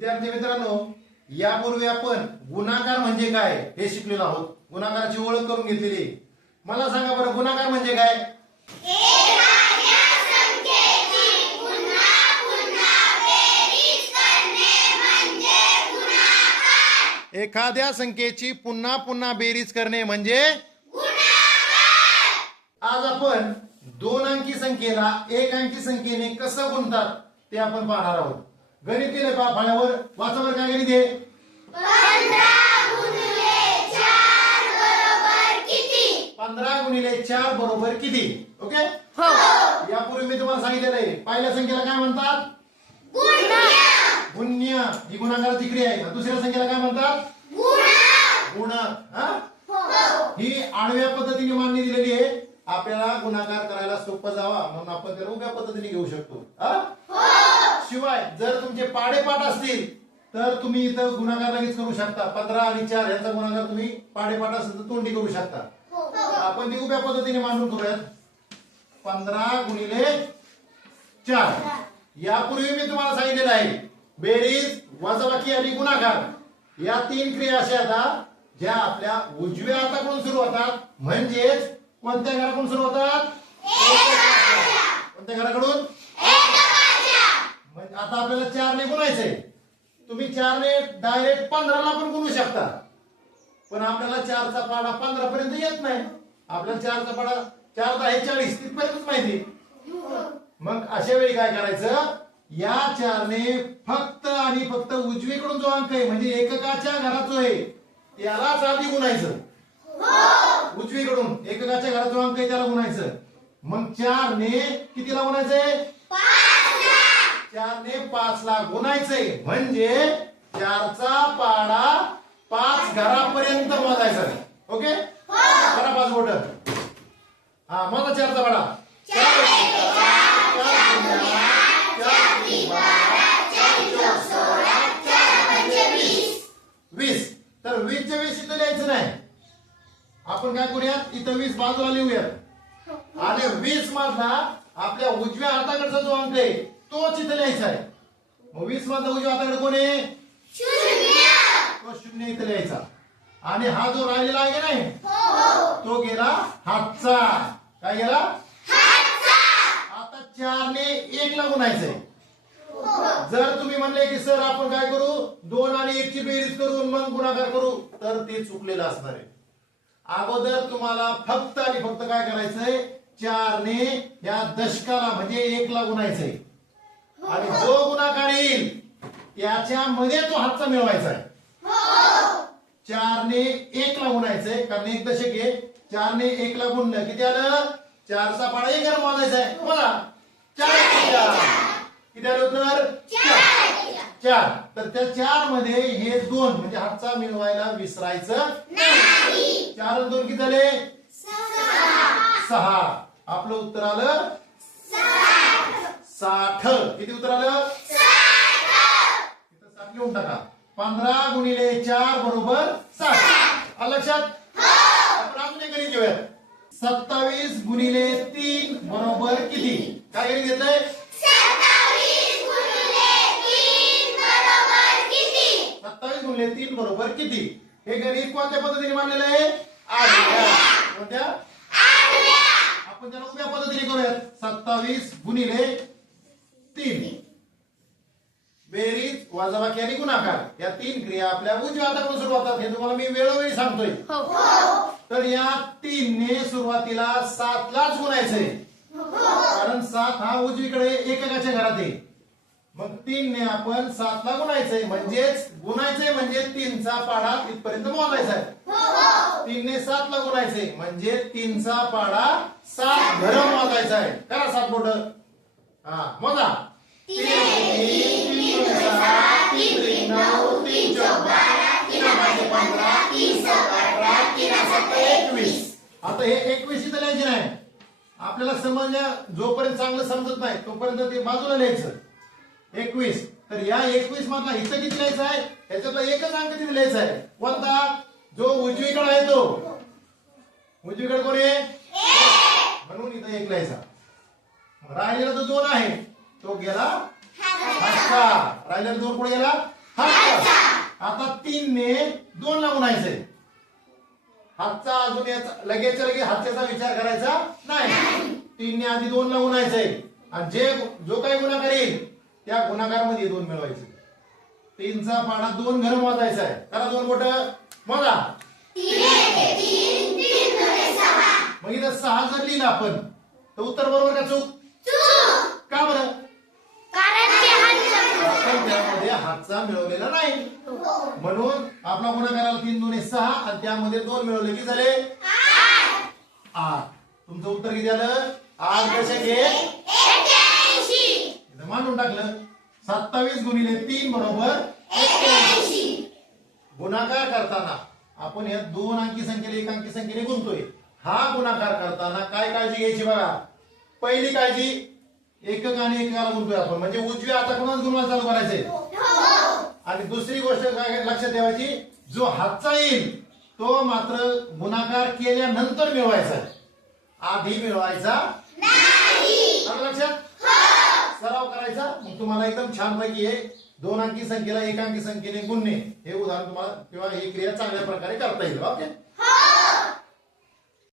विद्यार्थी मित्रांनो यापूर्वी आपण गुणाकार म्हणजे काय हे शिकलेलो आहोत. गुणाकाराची ओळख करून घेतलेली. मला सांगा बरं गुणाकार म्हणजे काय? एखाद्या संख्येची पुन्हा पुन्हा बेरीज करणे म्हणजे? आज आपण दोन अंकी संख्येला एक अंकी संख्येने कसं गुणतात ते आपण पाहणार आहोत. गणित दिले पा पाण्यावर वाचावर काय गणित आहे? पंधरा गुणिले चार बरोबर किती? ओके? यापूर्वी मी तुम्हाला सांगितलेलं आहे. पहिल्या संख्येला काय म्हणतात? गुण्य. ही गुणाकाराची क्रिया आहे. दुसऱ्या संख्येला काय म्हणतात? गुण हा? ही. आडव्या पद्धतीने मांडणी दिलेली आहे. आपल्याला गुणाकार करायला सोपं जावा म्हणून आपण त्याला उभ्या पद्धतीने घेऊ शकतो. हा? शिवाय जर तुमचे पाडेपाठ असतील तर तुम्ही इथं गुणाकार लगेच करू शकता. पंधरा आणि चार यांचा गुणाकार तुम्ही पाडेपाठ असेल तर तोंडी करू शकता. आपण ती उभ्या पद्धतीने मांडून करूयात पंधरा गुणिले चार. यापूर्वी मी तुम्हाला सांगितलेलं आहे बेरीज वजाबाकी आणि गुणाकार. या तीन क्रिया अशा आहेत ज्या आपल्या उजव्या हाताकडून सुरू होतात. म्हणजेच कोणत्या घराकडून सुरू होतात? कोणत्या घराकडून? आता आपल्याला चारने गुणायचंय. तुम्ही चारने डायरेक्ट पंधराला पण गुणू शकता. पण आपल्याला चारचा पाडा पंधरा पर्यंत येत नाही. आपल्याला चारचा पाडा चार दहा चाळीस तिथपर्यंतच माहिती मग अशा वेळी काय करायचं? या चारने फक्त आणि फक्त उजवीकडून जो अंक आहे म्हणजे एककाच्या घरात जो आहे त्यालाच आधी गुणायचं. उजवीकडून एककाच्या घरात जो अंक आहे त्याला गुणायचं. मग चारने कितीला गुणायचंय? चारने पाच ला गुणायचंय. म्हणजे चारचा पाडा पाच घरापर्यंत मोजायचा ओके? करा पाच बोट. हा मोजा चारचा पाडा. वीस. वीस. तर वीसच्या वीस इथं लिहायचं नाही. आपण काय करूयात? इथं वीस बाजूला लिहूयात. आणि वीस मधला आपल्या उजव्या हाताकडचा जो अंक आहे तोच इथं लिहायचा आहे. मग वीस मधला उजव्या हाताकडे कोण आहे? तो शून्य इथं लिहायचा. आणि हा जो राहिलेला आहे नाही? तो गेला हातचा. काय गेला? आता चारने एक ला गुणायचंय. जर तुम्ही म्हणले की सर आपण काय करू? दोन आणि एक ची बेरीज करून मग गुणाकार करू तर ते चुकलेलं असणार आहे. अगोदर तुम्हाला फक्त आणि फक्त काय करायचंय? चारने या दशकाला म्हणजे एक ला गुणायचंय. आणि जो गुणाकार येईल त्याच्यामध्ये तो हातचा मिळवायचा आहे. चारने एक ला गुणायचंय कारण एक दशक आहे. चारने एक ला गुणलं किती आलं? चारचा पाडा एक मोजायचा आहे. बघा. चार. किती आलं उत्तर? चार तर त्या चारमध्ये हे दोन म्हणजे हातचा मिळवायला विसरायचं चार दोन किती झाले? सहा. आपलं उत्तर आलं साठ. किती उत्तर आलं? इथं साठ लिहून टाका. पंधरा गुणिले चार बरोबर साठ. आलं लक्षात? आपण अजून एक गणित घेऊयात. सत्तावीस गुणिले तीन बरोबर किती? काय गणित घेतलंय? सत्तावीस गुणिले तीन बरोबर किती? हे गणित कोणत्या पद्धतीने मांडलेलं आहे. कोणत्या? आपण त्याला उभ्या पद्धतीने करूयात. सत्तावीस गुणिले तीन बेरीज वजाबाकी आणि गुणाकार या तीन क्रिया आपल्या उजव्या हाताकडून सुरू होतात. हे तुम्हाला मी वेळोवेळी सांगतोय. तर या तीनने सुरुवातीला सातलाच गुणायचंय कारण सात हा उजवीकडे एककाच्या घरात आहे. मग तीनने आपण सातला गुणायचंय म्हणजेच गुणायचंय म्हणजे तीनचा पाडा तिथपर्यंत मोजायचा आहे. तीनने सातला गुणायचंय म्हणजे तीनचा पाडा सात घर मोजायचा आहे. करा सात बोट. हा मोजा. तीन तीन, तीन दोन सहा, तीन त्रिक नऊ, तीन चौक बारा, तीन पाचशे पंधरा, तीन सात अठरा, तीन सात एकवीस. आता हे एकवीस इथं लिहायचे नाही. आपल्याला समजण्या जोपर्यंत चांगलं समजत नाही तोपर्यंत ते बाजूला लिहायचं. एकवीस. तर या एकवीस मधला इथं किती लिहायचं आहे? याच्यातला एकच अंक तिथे लिहायचा आहे. कोणता? जो उजवीकडे आहे तो. उजवीकडे कोण आहे? म्हणून इथं एक लिहायचा. राहिलेला जो दोन आहे. तो गेला? हातचा राहिलेला दोन पुढे गेला? हातचा आता तीनने दोन ला गुणायचंय हातचा अजून याचा लगेच लगेच हातच्याचा विचार करायचा? नाही. तीनने आधी दोन ला गुणायचंय आणि जे जो काही गुणाकार येईल त्या गुणाकारमध्ये दोन मिळवायचे. तीनचा पाडा दोन घर मोजायचा आहे. करा दोन बोट. मोजा. मग इथं सहा जर लिहिलं आपण तर उत्तर बरोबर का चूक. का बरं? कारण त्यामध्ये हातचा मिळवलेला नाही. म्हणून आपला गुणाकाराला तीन दोन सहा आणि त्यामध्ये दोन मिळवले की झाले? आठ. तुमचं उत्तर किती आलं? आठ इथं मांडून टाकलं. सत्तावीस गुणिले तीन बरोबर गुणाकार करताना आपण या दोन अंकी संख्येला एक अंकी संख्येने गुणतोय हा गुणाकार करताना काय काळजी घ्यायची बघा पहिली काळजी एकक आणि एककाला गुणतोय आपण म्हणजे उजव्या हाताकडूनच गुणवायला चालू करायचंय. आणि दुसरी गोष्ट काय लक्षात ठेवायची जो हातचा येईल तो मात्र गुणाकार केल्यानंतर मिळवायचा. आधी मिळवायचा लक्षात? सराव करायचा. मग तुम्हाला एकदम छान पैकी हे दोन अंकी संख्येला एक अंकी संख्येने गुणणे. हे उदाहरण तुम्हाला किंवा ही क्रिया चांगल्या प्रकारे करता येईल. ओके?